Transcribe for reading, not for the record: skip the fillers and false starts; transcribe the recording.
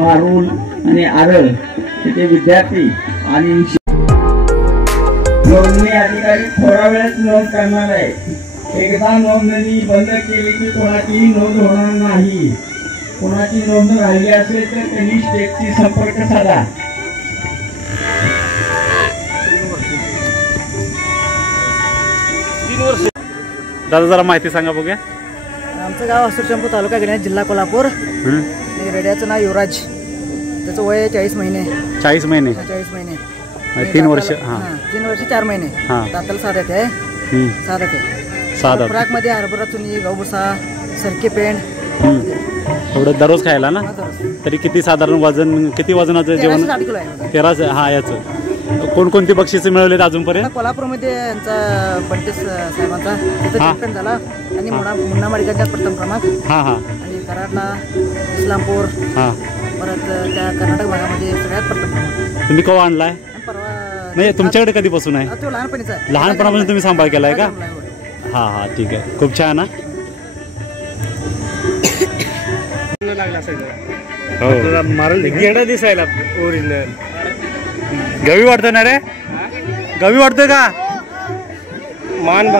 मारुल आणि आरळ तिथे विद्यार्थी आणि नोंदणी अधिकारी थोडा वेळच नोंद करणार आहे। एकदा नोंदणी बंद केली की कोणाची नोंद होणार नाही। कोणाची नोंद राहिली असेल तर त्यांनी स्टेजशी संपर्क साधा। दादा जरा माहिती सांगा बघूया। आमचं गाव हसूरचंपू तालुका गिरणी जिल्हा कोल्हापूर। रेड्याचं नाव युवराज, त्याचं वय 40 महिने। 40 महिने 40 महिने 3 वर्ष। हां 3 वर्ष 4 महिने। दाताला साधत आहे। साधत आहे। साधत फ्राक मध्ये हरभरा चुनी, गहूभुसा, सरकी पेंड एवढं दररोज खायला ना? तरी किती साधारण वजन, किती वजनाचं जेवण? 13। हा याचं कोणकोणती बक्षिसे मिळवलेत अजूनपर्यंत? कोल्हापूरमध्ये यांचा बंटी साहेबांचा चॅम्पियन झाला आणि मुन्ना माडिकांचा प्रथम क्रमांक। आणि कराडला, इस्लामपूर, परत त्या कर्नाटक भागामध्ये सगळ्यात प्रथम क्रमांक। तुम्ही केव्हा आणलाय? परवा नाही, तुमच्याकडे कधीपासून आहे? तो लहानपणीचा आहे। लहानपणापासून तुम्ही सांभाळ केलाय का? हा ठीक आहे, खूप छान ना। हो मारल गेडा दिसायला ओरिजिनल। गवी वाटतं ना रे? गवी वाटतं का? मान